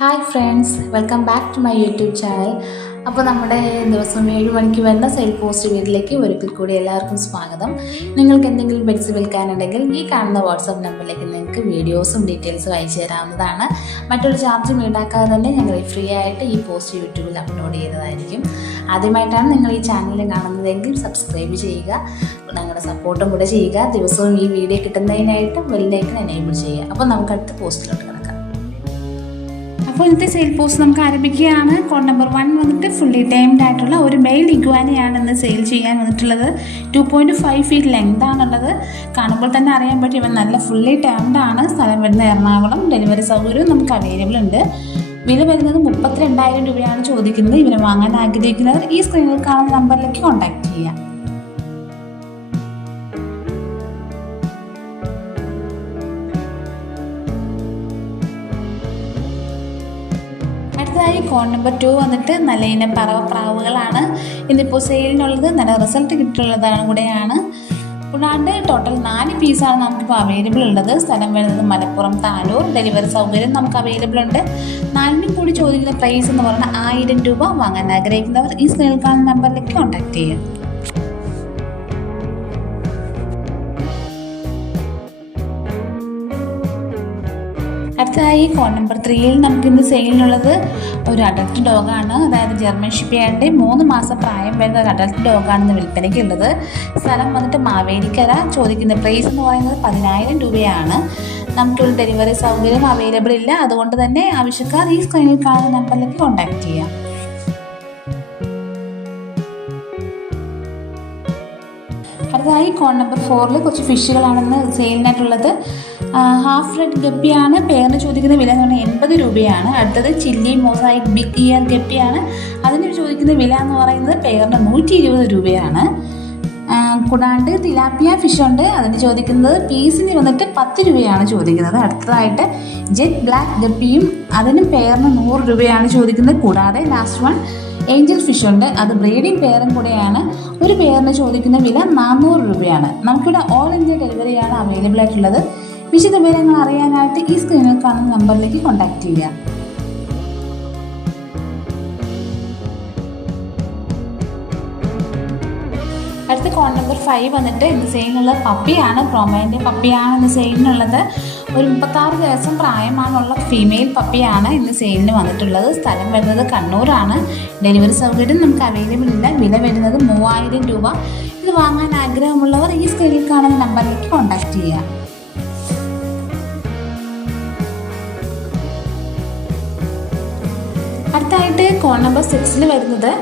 Hi friends, welcome back to my YouTube channel. അപ്പോൾ നമ്മുടെ ദിവസം 7 മണിക്ക് വരുന്ന സെയിൽ പോസ്റ്റ് വീട്ടിലേക്ക് ഒരിക്കൽ കൂടി എല്ലാവർക്കും സ്വാഗതം. നിങ്ങൾക്ക് എന്തെങ്കിലും പെറ്റ്സ് വിൽക്കാനുണ്ടെങ്കിൽ ഈ കാണുന്ന വാട്സാപ്പ് നമ്പറിലേക്ക് നിങ്ങൾക്ക് വീഡിയോസും ഡീറ്റെയിൽസും അയച്ചു തരാവുന്നതാണ്. മറ്റൊരു ചാർജും ഈടാക്കാതെ തന്നെ ഞങ്ങൾ ഫ്രീ ആയിട്ട് ഈ പോസ്റ്റ് യൂട്യൂബിൽ അപ്ലോഡ് ചെയ്യുന്നതായിരിക്കും. ആദ്യമായിട്ടാണ് നിങ്ങൾ ഈ ചാനൽ കാണുന്നതെങ്കിൽ സബ്സ്ക്രൈബ് ചെയ്യുക, ഞങ്ങളുടെ സപ്പോർട്ടും കൂടെ ചെയ്യുക. ദിവസവും ഈ വീഡിയോ കിട്ടുന്നതിനായിട്ട് ബെല്ലൈക്കൺ എനേബിൾ ചെയ്യുക. അപ്പോൾ നമുക്ക് അടുത്ത പോസ്റ്റിലോട്ട് കിടക്കാം. അപ്പോൾ ഇന്നത്തെ സെയിൽ പോസ്റ്റ് നമുക്ക് ആരംഭിക്കുകയാണ്. കോഡ് നമ്പർ 1 വന്നിട്ട് ഫുള്ളി ടൈംഡ് ആയിട്ടുള്ള ഒരു മെയിൽ ഇഗ്വാനയാണ് ഇന്ന് സെയിൽ ചെയ്യാൻ വന്നിട്ടുള്ളത്. 2.5 ഫീറ്റ് ലെങ്ത് ആണുള്ളത്. കാണുമ്പോൾ തന്നെ അറിയാൻ പറ്റും ഇവൻ നല്ല ഫുള്ളി ടൈംഡ് ആണ്. സ്ഥലം വരുന്ന എറണാകുളം. ഡെലിവറി സൗകര്യവും നമുക്ക് അവൈലബിൾ ഉണ്ട്. വില വരുന്നത് 32,000 രൂപയാണ് ചോദിക്കുന്നത്. ഇവനെ വാങ്ങാൻ ആഗ്രഹിക്കുന്നവർ ഈ സ്ക്രീനിൽ കാണുന്ന നമ്പറിലേക്ക് കോൺടാക്ട് ചെയ്യുക. അടുത്തതായി കോഡ് നമ്പർ 2 വന്നിട്ട് നല്ല ഇനം പറവപ്രാവുകളാണ് ഇന്നിപ്പോൾ സെയിലിനുള്ളത്. നല്ല റിസൾട്ട് കിട്ടിയിട്ടുള്ളതാണ് കൂടെയാണ്. കൂടാണ്ട് ടോട്ടൽ 4 പീസാണ് നമുക്കിപ്പോൾ അവൈലബിൾ ഉള്ളത്. സ്ഥലം വരുന്നത് മലപ്പുറം താനൂർ. ഡെലിവറി സൗകര്യം നമുക്ക് അവൈലബിൾ ഉണ്ട്. 4നും കൂടി ചോദിക്കുന്ന പ്രൈസ് എന്ന് പറഞ്ഞാൽ 1000 രൂപ. വാങ്ങാൻ ആഗ്രഹിക്കുന്നവർ ഈ സ്ക്രീനിൽ കാണുന്ന നമ്പറിലേക്ക് കോൺടാക്ട് ചെയ്യുക. അടുത്തതായി കോഡ് നമ്പർ 3 നമുക്കിന്ന് സെയിലിനുള്ളത് ഒരു അഡൽട്ട് ഡോഗാണ്. അതായത് ജർമ്മൻ ഷിപ്പിയായിട്ട് 3 മാസം പ്രായം വരുന്ന ഒരു അഡൽട്ട് ഡോഗാണെന്ന് വിൽപ്പനയ്ക്കുള്ളത്. സ്ഥലം വന്നിട്ട് മാവേലിക്കര. ചോദിക്കുന്ന പ്രൈസ് എന്ന് പറയുന്നത് 10,000 രൂപയാണ്. നമുക്കൊരു ഡെലിവറി സൗകര്യം അവൈലബിൾ ഇല്ല. അതുകൊണ്ട് തന്നെ ആവശ്യക്കാർ ഈ സ്ക്രീനിൽ കാണുന്ന നമ്പറിലേക്ക് കോൺടാക്ട് ചെയ്യാം. അടുത്തതായി കോഡ് നമ്പർ 4 കുറച്ച് ഫിഷുകളാണെന്ന് സെയിലിനായിട്ടുള്ളത്. Half red ഗപ്പിയാണ്. പേരിന് ചോദിക്കുന്ന വില എന്ന് പറഞ്ഞാൽ 80 രൂപയാണ്. അടുത്തത് ചില്ലി മൊസൈക് ബിഗ് ഇയർ ഗപ്പിയാണ്. അതിന് ചോദിക്കുന്ന വില എന്ന് പറയുന്നത് പേരിന് 120 രൂപയാണ്. കൂടാണ്ട് തിലാപ്പിയ ഫിഷ് ഉണ്ട്. അതിന് ചോദിക്കുന്നത് പീസിന് വന്നിട്ട് 10 രൂപയാണ് ചോദിക്കുന്നത്. അടുത്തതായിട്ട് ജെറ്റ് ബ്ലാക്ക് ഗപ്പിയും അതിനും പേരിന് 100 രൂപയാണ് ചോദിക്കുന്നത്. കൂടാതെ ലാസ്റ്റ് വൺ ഏഞ്ചൽ ഫിഷ് ഉണ്ട്. അത് ബ്രീഡിംഗ് പെയറും കൂടെയാണ്. ഒരു പെയറിന് ചോദിക്കുന്ന വില 400 രൂപയാണ്. നമുക്കിവിടെ ഓൾ ഇന്ത്യ ഡെലിവറിയാണ് അവൈലബിൾ ആയിട്ടുള്ളത്. വിശദ വിവരങ്ങൾ അറിയാനായിട്ട് ഈ സ്ക്രീനിൽ കാണുന്ന നമ്പറിലേക്ക് കോൺടാക്ട് ചെയ്യുക. അടുത്ത കോഡ് നമ്പർ 5 വന്നിട്ട് ഇന്ന് സെയിലിനുള്ള പപ്പിയാണ്. പ്രൊമൈൻ്റെ പപ്പിയാണ് ഇന്ന് സെയിലിനുള്ളത്. ഒരു 36 ദിവസം പ്രായമാണുള്ള ഫീമെയിൽ പപ്പിയാണ് ഇന്ന് സെയിലിന് വന്നിട്ടുള്ളത്. സ്ഥലം വരുന്നത് കണ്ണൂരാണ്. ഡെലിവറി സൗകര്യം നമുക്ക് അവൈലബിൾ ഇല്ല. വില വരുന്നത് 3000 രൂപ. ഇത് വാങ്ങാൻ ആഗ്രഹമുള്ളവർ ഈ സ്ക്രീനിൽ കാണുന്ന നമ്പറിലേക്ക് കോൺടാക്ട് ചെയ്യുക. അടുത്തായിട്ട് കോഡ് നമ്പർ 6 വരുന്നത്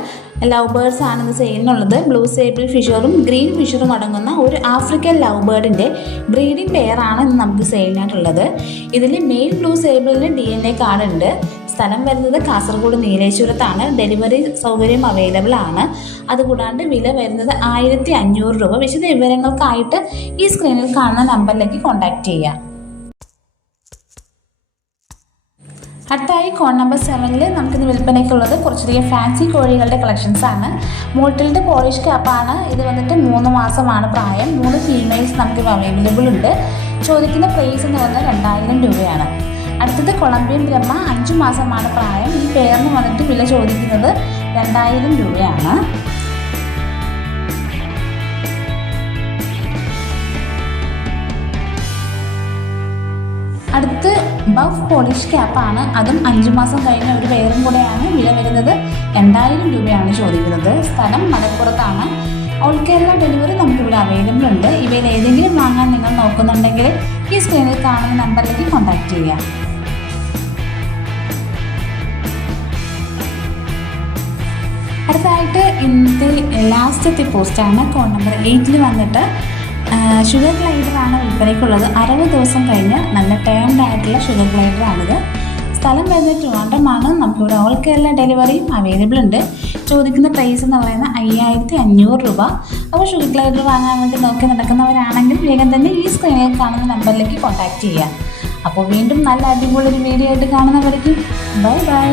ലവ് ബേർഡ്സ് ആണെന്ന് സെയിലിനുള്ളത്. ബ്ലൂ സേബിൾ ഫിഷറും ഗ്രീൻ ഫിഷറും അടങ്ങുന്ന ഒരു ആഫ്രിക്കൻ ലവ് ബേർഡിൻ്റെ ബ്രീഡിംഗ് പെയറാണ് ഇന്ന് നമുക്ക് സെയിലിനായിട്ടുള്ളത്. ഇതിൽ മെയിൽ ബ്ലൂ സേബിളിന് DNA കാർഡ് ഉണ്ട്. സ്ഥലം വരുന്നത് കാസർഗോഡ് നീലേശ്വരത്താണ്. ഡെലിവറി സൗകര്യം അവൈലബിൾ ആണ്. അതുകൂടാണ്ട് വില വരുന്നത് 1500 രൂപ. വിശദ വിവരങ്ങൾക്കായിട്ട് ഈ സ്ക്രീനിൽ കാണുന്ന നമ്പറിലേക്ക് കോൺടാക്ട് ചെയ്യുക. അടുത്തായി കോഡ് നമ്പർ 7 നമുക്കിന്ന് വിൽപ്പനയ്ക്കുള്ളത് കുറച്ചധികം ഫാൻസി കോഴികളുടെ കളക്ഷൻസ് ആണ്. മോൾട്ടിൽഡ് പോളിഷ് ക്യാപ്പാണ്. ഇത് വന്നിട്ട് 3 മാസമാണ് പ്രായം. 3 ഫീമെയിൽസ് നമുക്ക് അവൈലബിൾ ഉണ്ട്. ചോദിക്കുന്ന പ്രൈസ് എന്ന് പറഞ്ഞാൽ 2000 രൂപയാണ്. അടുത്തത് കൊളംബിയൻ ബ്രഹ്മ 5 മാസമാണ് പ്രായം. ഈ പേരിന് വന്നിട്ട് വില ചോദിക്കുന്നത് 2000 രൂപയാണ്. അടുത്ത് ബഫ് പോളിഷ് ക്യാപ്പാണ്. അതും 5 മാസം കഴിഞ്ഞ ഒരു പേരും കൂടെയാണ്. വില വരുന്നത് 2000 രൂപയാണ് ചോദിക്കുന്നത്. സ്ഥലം മലപ്പുറത്താണ്. ഓൾ കേരള ഡെലിവറി നമുക്കിവിടെ അവൈലബിൾ ഉണ്ട്. ഇവയിൽ ഏതെങ്കിലും വാങ്ങാൻ നിങ്ങൾ നോക്കുന്നുണ്ടെങ്കിൽ ഈ സ്ക്രീനിൽ കാണുന്ന നമ്പറിലേക്ക് കോൺടാക്ട് ചെയ്യുക. അടുത്തതായിട്ട് ഇന്നത്തെ ലാസ്റ്റത്തെ പോസ്റ്റാണ്. കോഡ് നമ്പർ 8 വന്നിട്ട് ഷുഗർ ഗ്ലൈഡറാണ് വിൽപ്പനയ്ക്കുള്ളത്. 60 ദിവസം കഴിഞ്ഞ് നല്ല ടേംഡ് ആയിട്ടുള്ള ഷുഗർ ഗ്ലൈഡറാണിത്. സ്ഥലം വരുന്നത് ട്രിവാൻഡ്രമാണ്. നമുക്കിവിടെ ഓൾ കേരള ഡെലിവറിയും അവൈലബിൾ ഉണ്ട്. ചോദിക്കുന്ന പ്രൈസ് എന്ന് പറയുന്നത് 5500 രൂപ. അപ്പോൾ ഷുഗർ ഗ്ലൈഡർ വാങ്ങാൻ വേണ്ടി നോക്കി നടക്കുന്നവരാണെങ്കിൽ വേഗം തന്നെ ഈ സ്ക്രീനിൽ കാണുന്ന നമ്പറിലേക്ക് കോൺടാക്ട് ചെയ്യുക. അപ്പോൾ വീണ്ടും നല്ല അടിപൊളി ഒരു വീഡിയോ ആയിട്ട് കാണുന്നവരേക്കും ബൈ ബൈ.